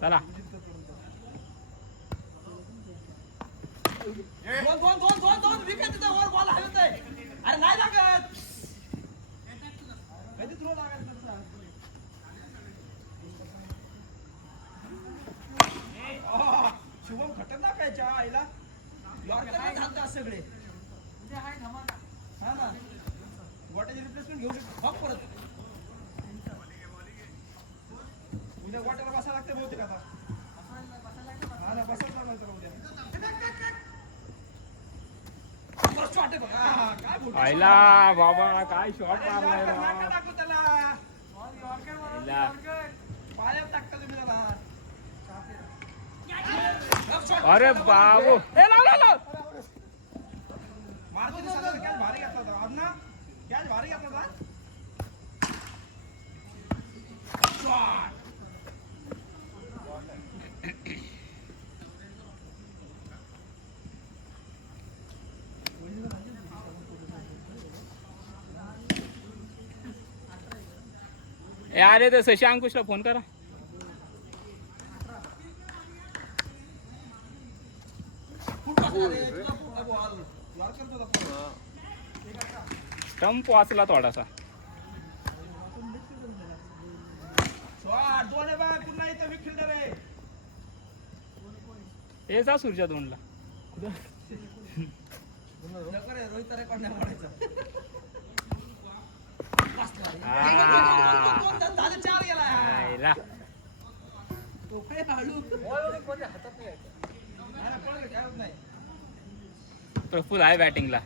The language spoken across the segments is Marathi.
चला दोन विकेट वर बॉल हलवतोय. अरे नाही लागत कधी थ्रो लागत शुभम खतरनाक आहे च्या आईला यॉर्कर धावतात सगळे हा ना गोट्याची रिप्लेसमेंट घेऊ शकतो बघ परत उद्या गोट्याला बसायला लागते बहुतेक आता हा ना बसायला लागणार त्याला उद्या आईला बाबा काय शॉट मारलाय अरे बाबू भारी घेतला आज ना कॅच भारी घेतला अरे तर शशी अंकुशला फोन करा. स्टंप वाचला थोडासा. हे जा सूर्या दोनला रोहित रेकॉर्ड नाही वाढायचा. प्रफुल आहे बॅटिंगला.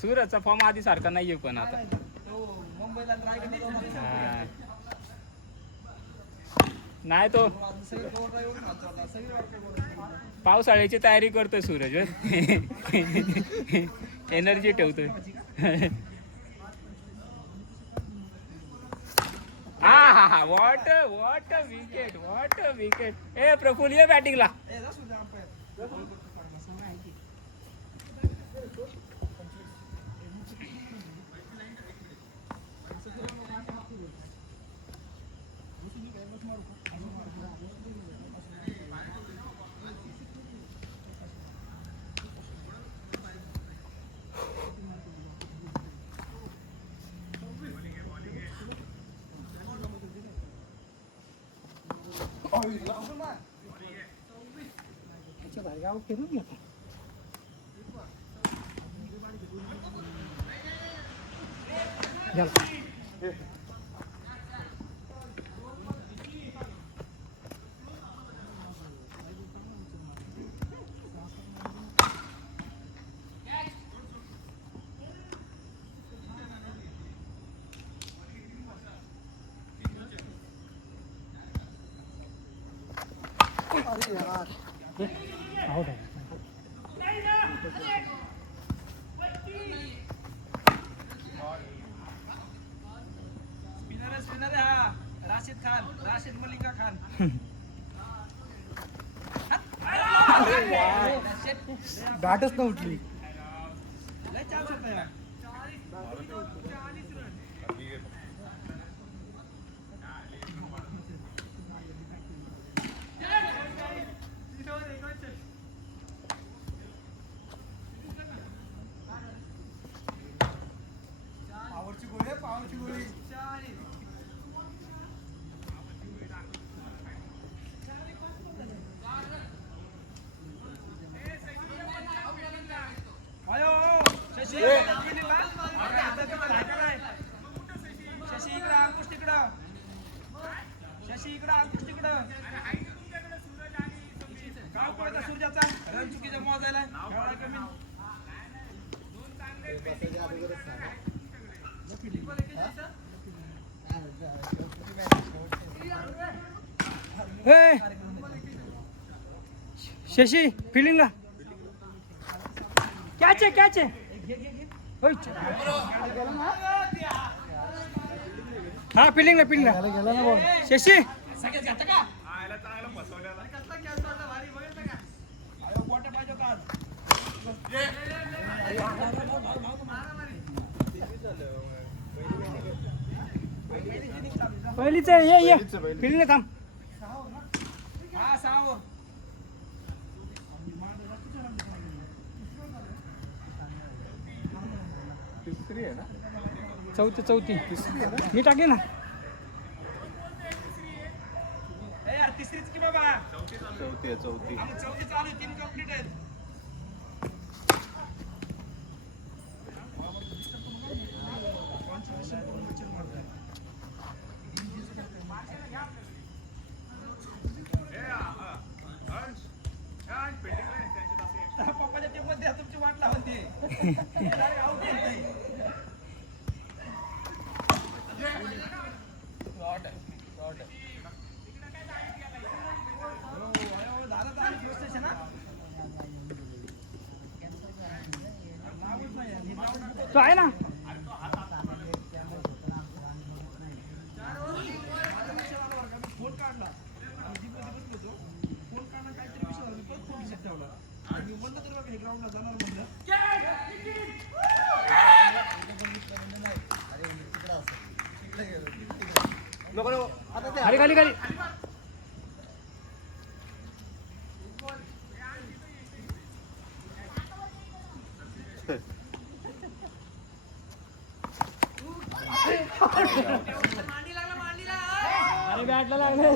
सूरजचा फॉर्म आधी सारखा नाहीये पण आता मुंबईला नाही तो पावसाळ्याची तयारी करतोय सूरज. एनर्जी ठेवतोय. हा वॉट विकेट. ए प्रफुल ये बॅटिंगला. फिरून घेतो. आउट आहे. स्पिनर हा राशिद मलिका खान. बॅटच न उठली. पावरची गोळी शशी इकडं अंकुश तिकडं. शशी इकडं अंकुश तिकडं. गाव पडता सूर्याचा रन चुकीचा मोजायला कमी. शशी फिलिंगला कॅच आहे. हा फिलिंगला शशी पहिलीच आहे ये पहिलीच आहे, पहिलीच. फिरले थांब. हा 6 वर. तिसरी आहे ना? चौथी तिसरी आहे ना? मी टाकले ना. ए यार तिसरीच की बाबा. चौथी आहे चौथी. आम्ही चौथी चालू आहे, 3 कंप्लीट आहेत. पप्पाच्या टीममध्ये तुमची वाट लावते. आउट आहे. शॉट आहे. दादा तर आम्ही पोलीस स्टेशन हा. तो आहे ना. फोन काढला आणि जीपमध्ये बसलो होतो. फोन काढला काहीतरी विषय झाला. मी परत फोन खिशात ठेवला आणि मी म्हणलं तर बघा हे ग्राउंडला जाणार म्हणलं. खाली खाली खाली. अरे बॅटला लागले.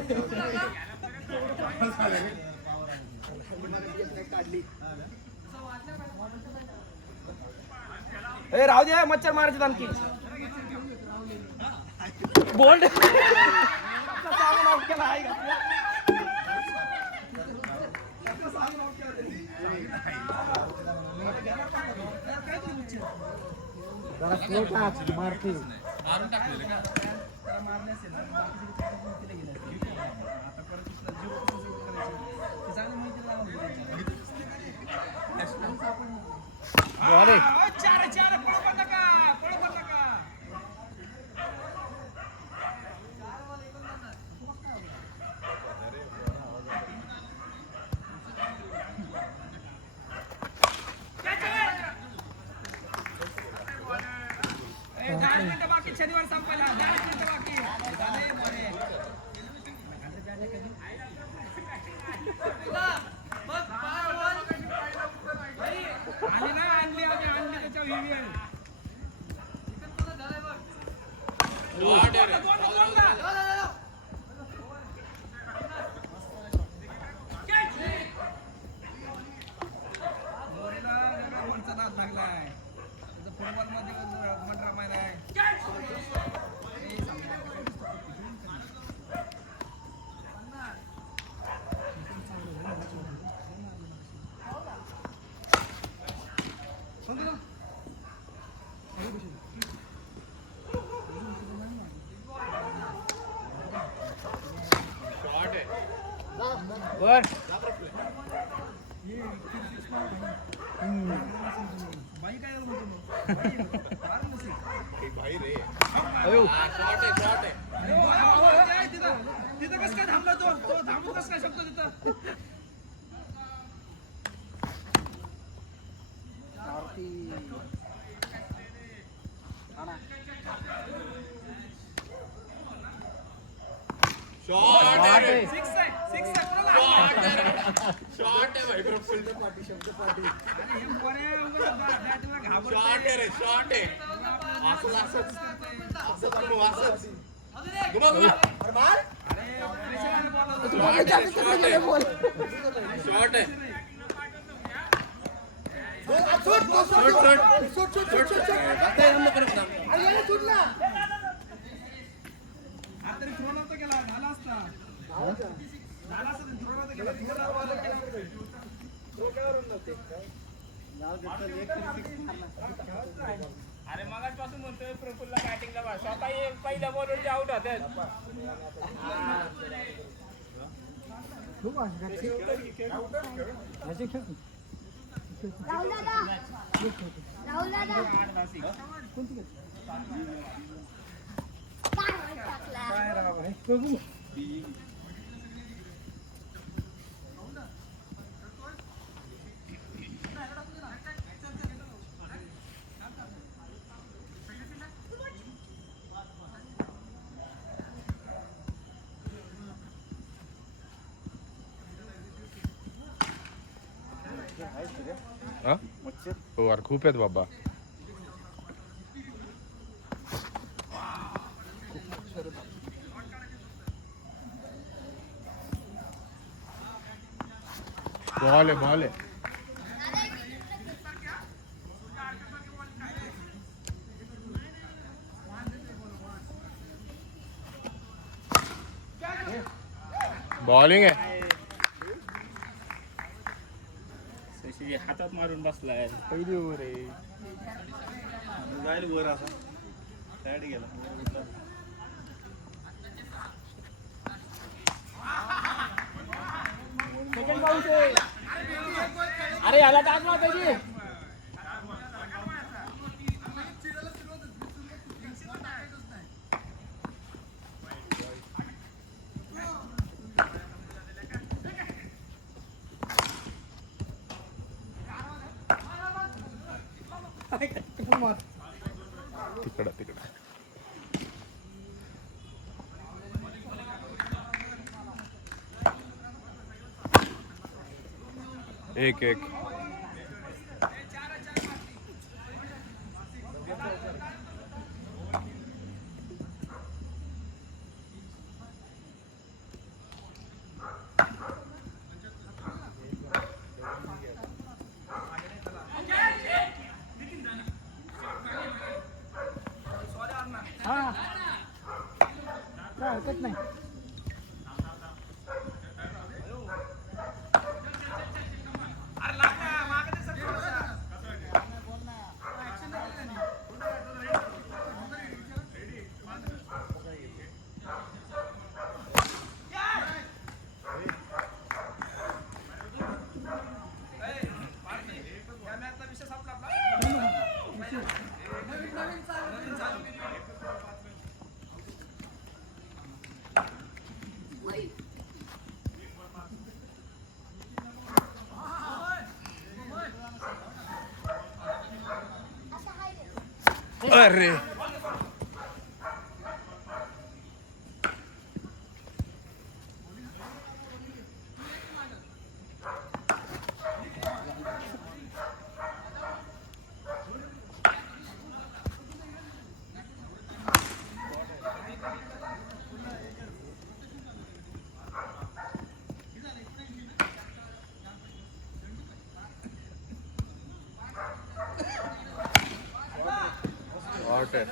ए राहू दे मच्छर मारायची आणखी. बोल्ड. सांगून आउट केला आहे का? मारते. अरे चार पळू नका. ए, 10 मिनिटं बाकी शनिवार संपायला. 10 मिनिटं बाकी. झाले बरे. आणली ना आणली त्याच्या व्हीव्हीआर. लागलाय फुटबॉल मध्ये मंडरा माहिती आहे. वर बाई काय म्हणतो भाई रे अयो तिथं कसं काय थांबला तो थांबू कसं काय शकतो तिथं. शॉट आहे भाई प्रोफेशनल पार्टी शब्द पार्टी शॉट आहे रे शॉट आहे असंच घुमा शॉट आहे तरी थ्रो नव्हता गेला झाला असता अरे मगाचपासून म्हणतोय प्रफुल्ला बॅटिंगला बा स्वतः पहिल्या बॉलवरती आउट होतात. राहुल दादा काय राव भाई हा हो यार खूप आहेत बाबा. बॉल आहे बॉलिंग आहे. शशी हातात मारून बसलाय. पहिली ओव्हर आहे. जाईल वर असा साईड गेला. सेकंड बाउन्स आहे. अरे याला टाक ना त्याची. तिकडं एक हरकत नाही. अरे आउट आहे.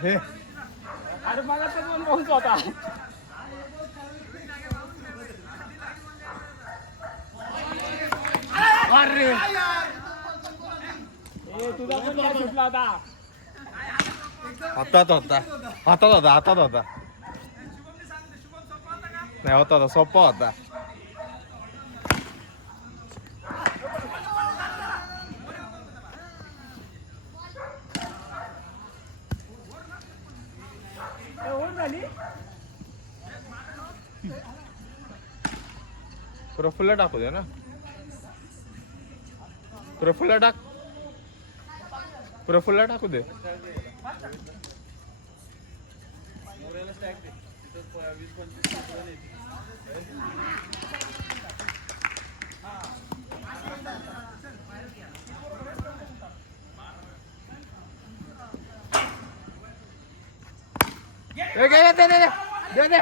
हे अरे मला तर 2 बाउन्स होता. अरे ए तुझा पण काय सुटला होता. हातात होता नाही होता सोपा होता. प्रफुल्ला टाकू दे ना. प्रफुल्ला टाकू दे. दे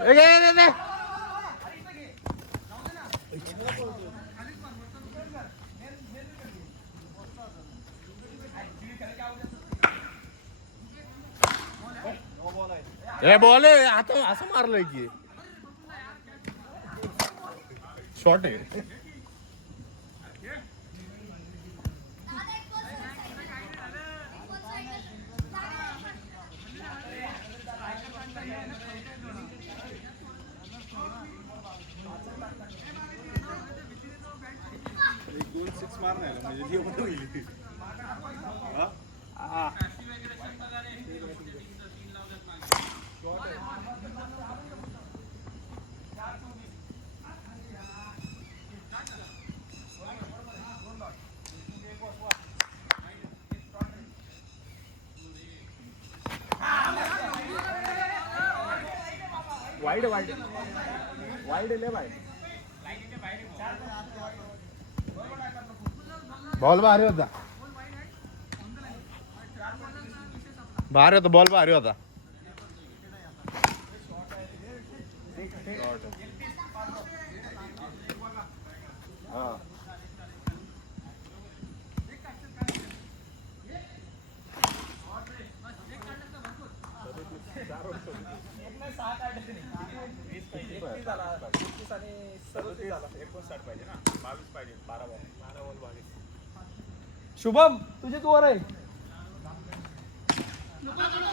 दे दे ए बॉल आहे आता असं मारलंय की शॉर्ट आहे वाईड वाईड वाईड ले बाय बॉल भारी होता भारी होता बॉल भारी होता शुभम तुझीच वर आहे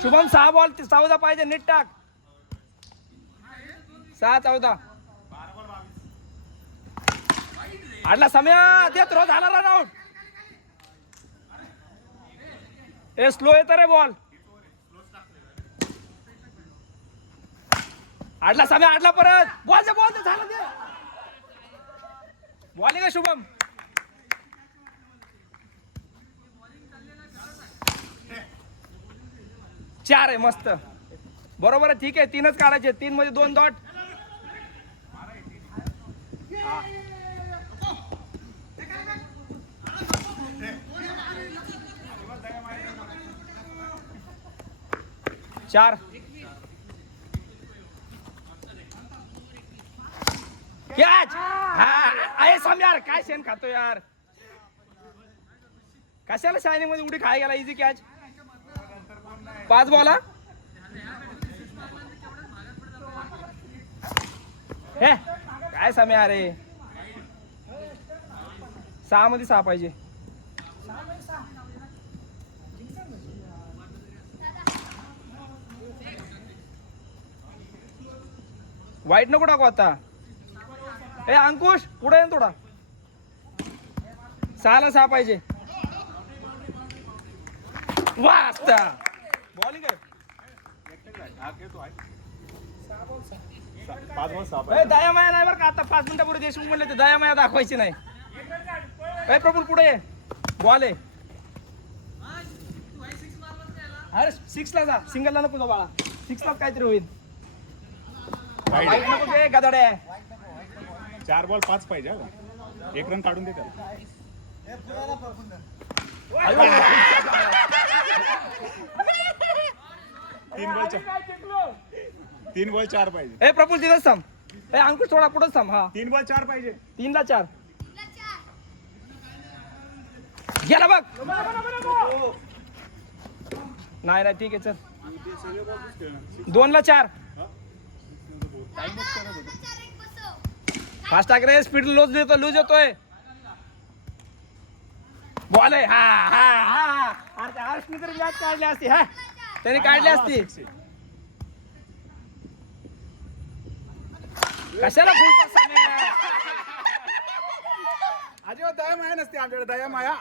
शुभम 6 बॉल 14 पाहिजे नीट टाक 6 14 आडला सम्या देत रोज झाला रन आउट ए स्लो येत रे बॉल आडला सम्या आडला परत बॉल दे झाला दे बॉलिंग आहे शुभम चार आहे मस्त बरोबर आहे ठीक आहे 3च काढायचे 3 मध्ये 2 डॉट चार कॅच आहे सम यार काय शेण खातो यार कशाला शायनिंग मध्ये उडी खाय गेला इझी कॅच 5 बॉल हे काय समय अरे 6 मध्ये 6 पाहिजे वाईट नको टाकू आता ए अंकुश पुढे ये थोडा 6 ला 6 पाहिजे वास्ता बॉलिंग आहे दया माया नाही बरं का आता 5 मिनिटापूर्वी देशमुख म्हणले ते दया माया दाखवायची नाही प्रफुल पुढे ये बॉल आहे अरे 6 ला जा सिंगल ला नको बाळा 6 ला काहीतरी होईल वाईट नको ते गदाडे 4 बॉल 5 पाहिजे 1 रन काढून दे त्याला 3 बॉल 4 पाहिजे ए प्रफुल तिथेच थांब ए अंकुश थोडा पुढेच थांब हा 3 बॉल 4 पाहिजे 3 ला 4 गेला बघ नाही ठीक आहे चल 2 ला 4 फास्ट टाक रे स्पीड लूज येतोय बॉल आहे हा हा हा अरे हर्षनी तरी मॅच काढली असती हा त्याने काढली असती कशाला बोलतो अजिबात दया माया नसते आमच्याकडे दया माया